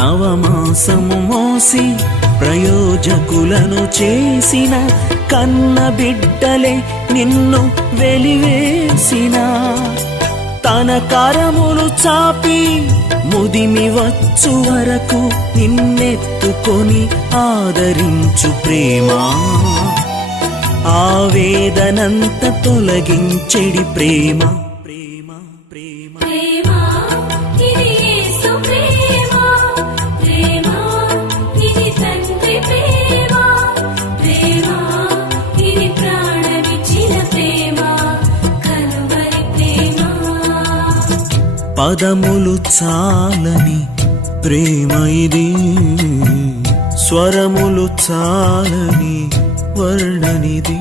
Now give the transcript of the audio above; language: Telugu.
నవమాసము మోసి ప్రయోజకులను చేసిన కన్న బిడ్డలే నిన్ను వెలివేసిన తన కరములు చాపి ముదిమి వచ్చు వరకు నిన్నెత్తుకొని ఆదరించు ప్రేమ ఆవేదనంత తొలగించెడి ప్రేమ ప్రేమ ప్రేమ పదములు చాలని ప్రేమ ఇది స్వరములు చాలని వర్ణనిది